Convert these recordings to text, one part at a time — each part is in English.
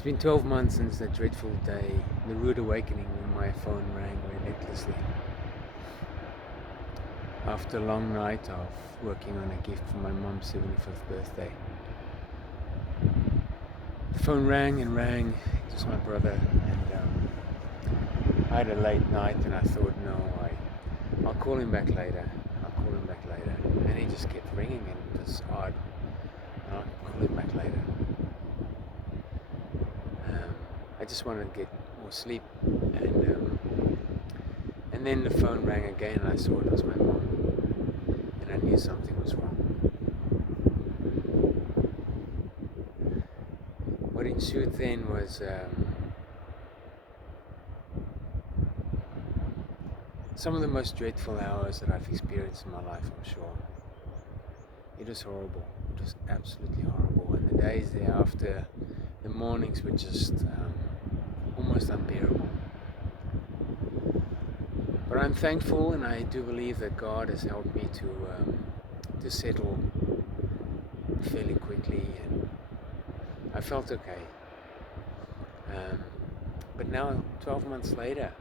It's been 12 months since that dreadful day, the rude awakening when my phone rang relentlessly. After a long night of working on a gift for my mom's 75th birthday. The phone rang and rang. It was my brother, and I had a late night and I thought, I'll call him back later. And he just kept ringing and it was odd. I'll call him back later. I just wanted to get more sleep, and then the phone rang again and I saw it was my mom, and I knew something was wrong. What ensued then was some of the most dreadful hours that I've experienced in my life, I'm sure. It was horrible. It was absolutely horrible. And the days thereafter, the mornings were just almost unbearable. But I'm thankful, and I do believe that God has helped me to settle fairly quickly, and I felt okay. But now, 12 months later,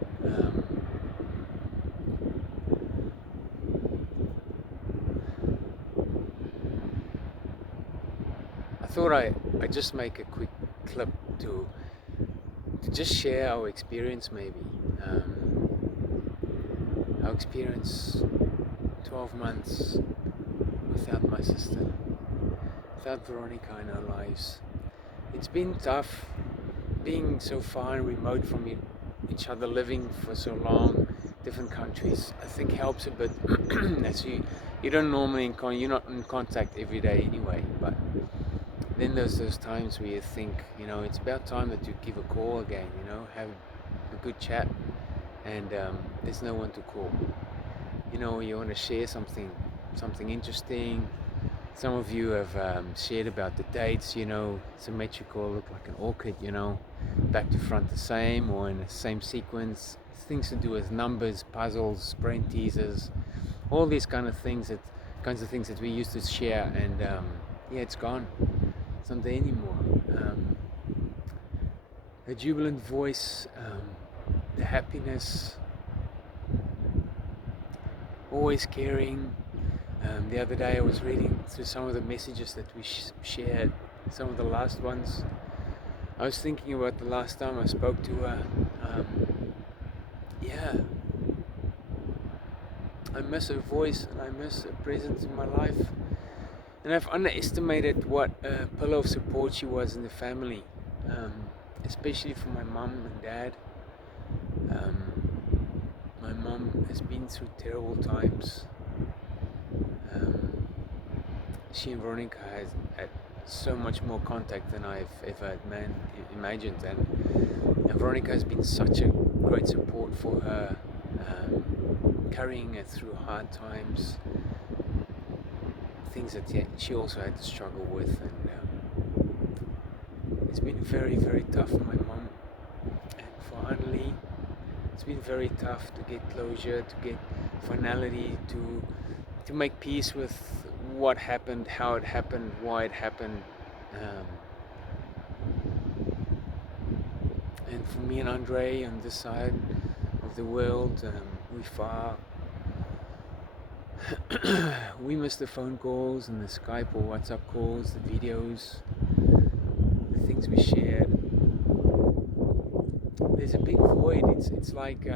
I thought I'd just make a quick clip to just share our experience, maybe. Our experience 12 months without my sister, without Veronica in our lives. It's been tough being so far and remote from each other, living for so long, different countries. I think helps a bit. As you don't normally you're not in contact every day anyway, but then there's those times where you think, it's about time that you give a call again, have a good chat, and there's no one to call. You want to share something interesting. Some of you have shared about the dates, symmetrical, look like an orchid, back to front the same or in the same sequence. Things to do with numbers, puzzles, brain teasers, all these kinds of things that we used to share, and it's gone. It's not there anymore. The jubilant voice, the happiness, always caring. The other day I was reading through some of the messages that we shared, some of the last ones. I was thinking about the last time I spoke to her. I miss her voice and I miss her presence in my life. And I've underestimated what a pillar of support she was in the family, especially for my mom and dad. My mom has been through terrible times. She and Veronica has had so much more contact than I've ever imagined, and Veronica has been such a great support for her, carrying her through hard times, things that she also had to struggle with, and it's been very, very tough for my mom. And for Annelie, it's been very tough to get closure, to get finality, to make peace with what happened, how it happened, why it happened. And for me and Andre on this side of the world, we're far. We miss the phone calls and the Skype or WhatsApp calls, the videos, the things we shared. There's a big void. It's like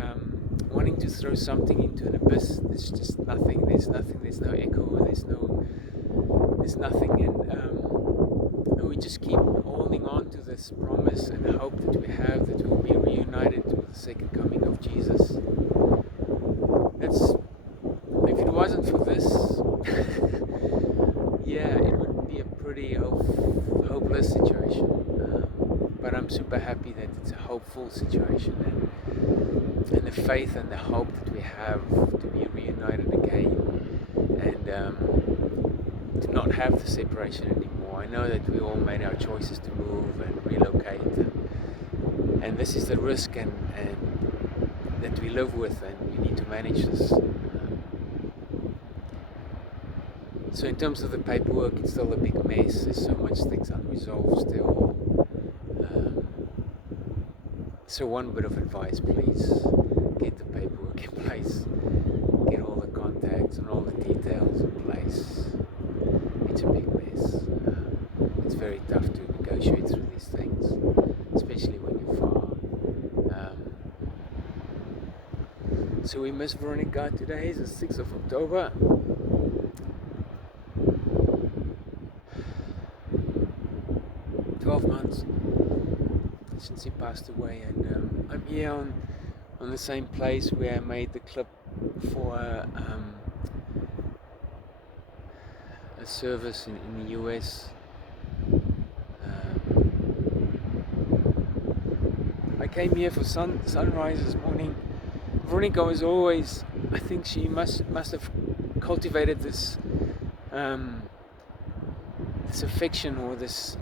wanting to throw something into an abyss. There's just nothing. There's no echo. There's nothing. And we just keep holding on to this promise and hope that we have, that we'll be reunited with the second coming of Jesus. If it wasn't for this, it would be a pretty hopeless situation. But I'm super happy that it's a hopeful situation, and the faith and the hope that we have to be reunited again, and to not have the separation anymore. I know that we all made our choices to move and relocate, and this is the risk and that we live with, and we need to manage this. So in terms of the paperwork, it's still a big mess. There's so much things unresolved still. So one bit of advice, please get the paperwork in place, get all the contacts and all the details in place. It's a big mess. It's very tough to negotiate through these things, especially when you're far. So we miss Veronica. Today is the 6th of October. Months since he passed away, and I'm here on the same place where I made the clip for a service in the US. I came here for sunrise this morning. Veronica was always, I think she must have cultivated this this affection, or this,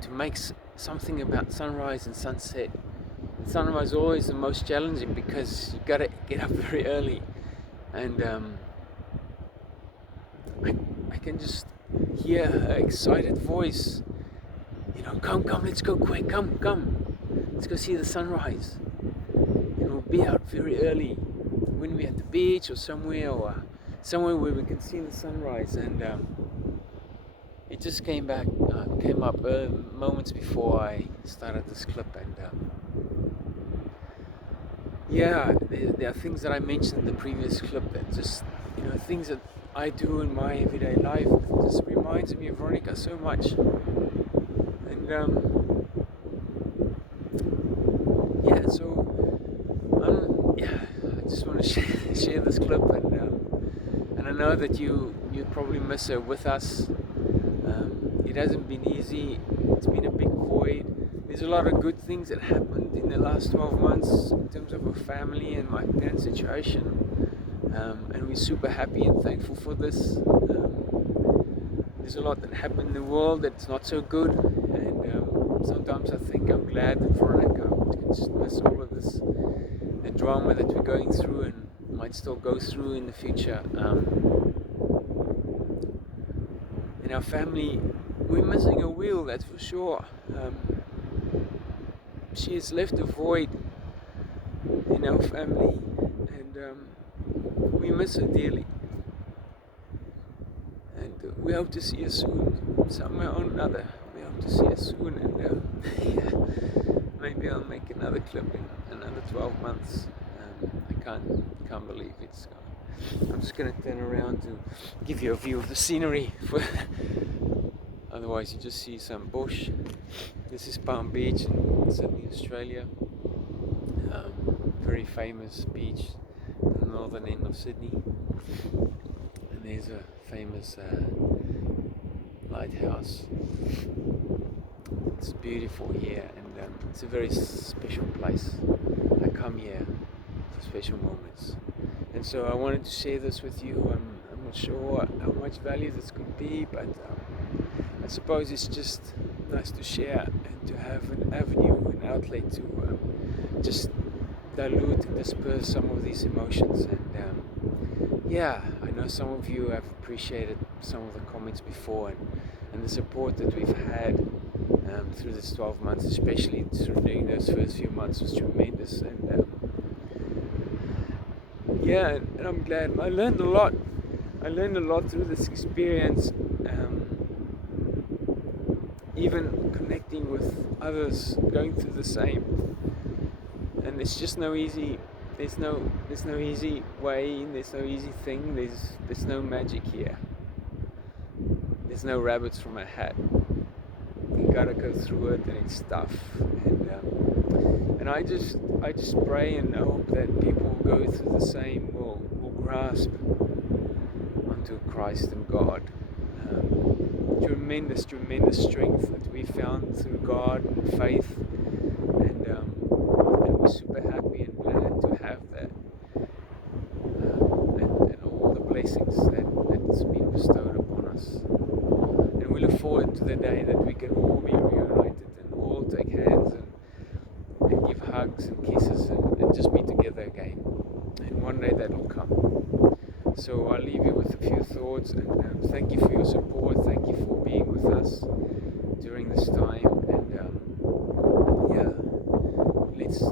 to make something about sunrise and sunset. Sunrise is always the most challenging because you gotta get up very early, and I can just hear her excited voice. Come, let's go quick, come, let's go see the sunrise. And we'll be out very early when we're at the beach or somewhere where we can see the sunrise. And it just came up moments before I started this clip, and there are things that I mentioned in the previous clip that just, things that I do in my everyday life. It just reminds me of Veronica so much. And I just want to share this clip, and I know that you probably miss her with us. It hasn't been easy. It's been a big void. There's a lot of good things that happened in the last 12 months in terms of our family and my parents' situation, and we're super happy and thankful for this. There's a lot that happened in the world that's not so good, and sometimes I think I'm glad that Veronica can just miss all of this, the drama that we're going through and might still go through in the future. In our family, we're missing a wheel, that's for sure. She has left a void in our family, and we miss her dearly. And we hope to see her soon, somewhere or another. We hope to see her soon, and maybe I'll make another clip in another 12 months. I can't believe it's gone. I'm just going to turn around to give you a view of the scenery. Otherwise you just see some bush. This is Palm Beach in Sydney, Australia. Very famous beach at the northern end of Sydney. And there's a famous lighthouse. It's beautiful here, and it's a very special place. I come here for special moments. And so I wanted to share this with you. I'm not sure how much value this could be, but I suppose it's just nice to share and to have an avenue, an outlet to just dilute and disperse some of these emotions. And I know some of you have appreciated some of the comments before, and the support that we've had through this 12 months, especially during those first few months, was tremendous. And and I'm glad. I learned a lot. Through this experience. Even connecting with others going through the same, and it's just no easy. There's no easy way. There's no easy thing. There's no magic here. There's no rabbits from a hat. You gotta go through it, and it's tough. And I just pray and hope that people who go through the same will grasp onto Christ and God. Tremendous strength that we found through God and faith, and we're super happy and glad to have that, and all the blessings that's been bestowed upon us. And we look forward to the day that we can all be reunited and all take hands and give hugs and kisses and just be together again. And one day that will come. So I'll leave you with a few thoughts, and thank you for your support. Thank you for being with us during this time. And let's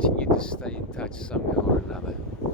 continue to stay in touch somehow or another.